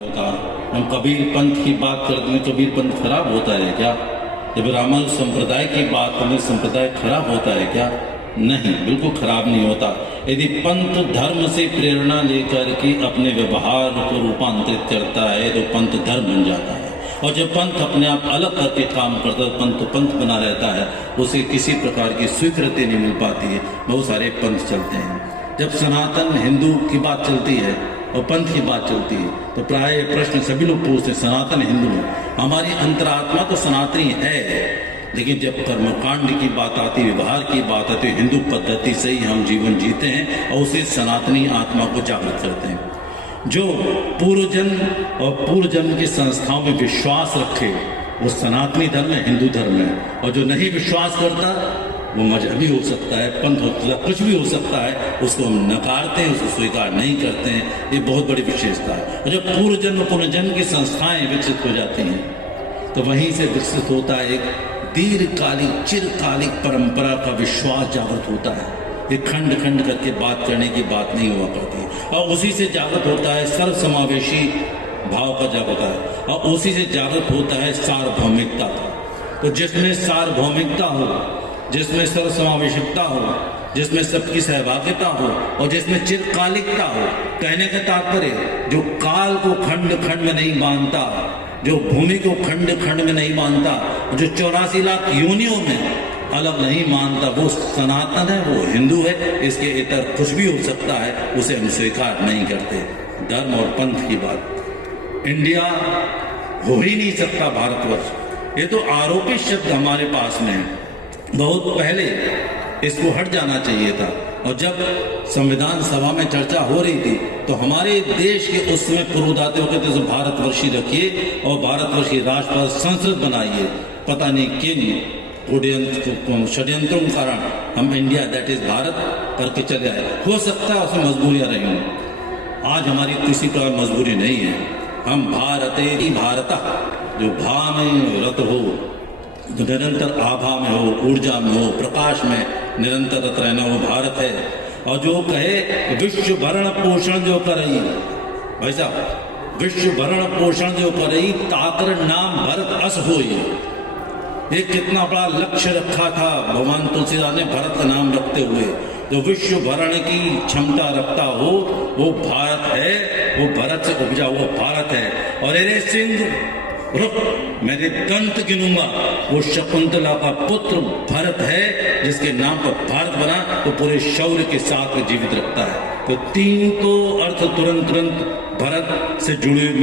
होता। हम कबीर पंथ की बात करते हैं, कबीर पंथ खराब होता है क्या? जब रामानुज संप्रदाय की बात करें, संप्रदाय खराब होता है क्या? नहीं, बिल्कुल खराब नहीं होता। यदि पंथ धर्म से प्रेरणा लेकर के अपने व्यवहार को रूपांतरित करता है तो पंथ धर्म बन जाता है। और जब पंथ अपने आप अलग करके काम करता है, पंथ तो पंथ बना रहता है, उसे किसी प्रकार की स्वीकृति नहीं मिल पाती है। बहुत सारे पंथ चलते हैं। जब सनातन हिंदू की बात चलती है और पंथ की बात चलती है तो प्राय प्रश्न सभी लोग पूछते हैं, सनातन हिंदू में हमारी अंतरात्मा तो सनातनी है, लेकिन जब कर्मकांड की बात आती है, व्यवहार की बात आती है, हिंदू पद्धति से ही हम जीवन जीते हैं और उसे सनातनी आत्मा को जागृत करते हैं। जो पूर्वजन और पूर्वजन्म की संस्थाओं में विश्वास रखे वो सनातनी धर्म है, हिंदू धर्म है। और जो नहीं विश्वास करता वो मजहबी हो सकता है, पंथ हो सकता है, कुछ भी हो सकता है, उसको हम नकारते हैं, उसको स्वीकार नहीं करते हैं। ये बहुत बड़ी विशेषता है। और जब पूर्वजन्म पुनर्जन्म की संस्थाएं विकसित हो जाती हैं तो वहीं से विकसित होता है एक दीर्घकालिक चिरकालिक परंपरा का विश्वास जागृत होता है। ये खंड खंड करके बात करने की बात नहीं हुआ करती। और उसी से जागृत होता है सर्व समावेशी भाव का जागृत है, और उसी से जागृत होता है सार्वभौमिकता का। तो जिसमें सार्वभौमिकता हो, जिसमें सर्वसमावेशिकता हो, जिसमें सबकी सहभागिता हो और जिसमें चिरकालिकता हो, कहने का तात्पर्य जो काल को खंड खंड में नहीं मानता, जो भूमि को खंड खंड में नहीं मानता, जो 84 लाख योनियों में अलग नहीं मानता, वो सनातन है, वो हिंदू है। इसके इतर कुछ भी हो सकता है, उसे हम स्वीकार नहीं करते। धर्म और पंथ की बात इंडिया हो ही नहीं सकता, भारतवर्ष। ये तो आरोपित शब्द हमारे पास में है। बहुत पहले इसको हट जाना चाहिए था। और जब संविधान सभा में चर्चा हो रही थी तो हमारे देश के उस समय पूर्वदाते होते थे, भारतवर्षी रखिए और भारतवर्ष की राष्ट्रपति संसद बनाइए। पता नहीं किन षड्यंत्रों के कारण हम इंडिया दैट इज भारत करके चले आए। हो सकता है उसमें मजबूरियां रही हों। आज हमारी किसी प्रकार मजबूरी नहीं है। हम भारते ही भारत, जो भा में रत हो, जो निरंतर आभा में हो, ऊर्जा में हो, प्रकाश में निरंतर रत रहना, वो भारत है। और जो कहे विश्व भरण पोषण जो करई, भाई साहब, विश्व भरण पोषण जो करई ताकर नाम भरत अस होई। ये कितना बड़ा लक्ष्य रखा था भगवान तुलसीदास ने भरत का नाम रखते हुए। जो विश्व भरण की क्षमता रखता हो वो भारत है, वो भरत से उपजा हुआ भारत है। और अरे सिंह रुक, मेरे दंत गिनूंगा, वो शकुंतला का पुत्र भरत है, जिसके नाम पर भारत बना, वो पूरे शौर्य के साथ जीवित रखता है। तो तीन तो अर्थ तुरंत तुरंत भरत से जुड़े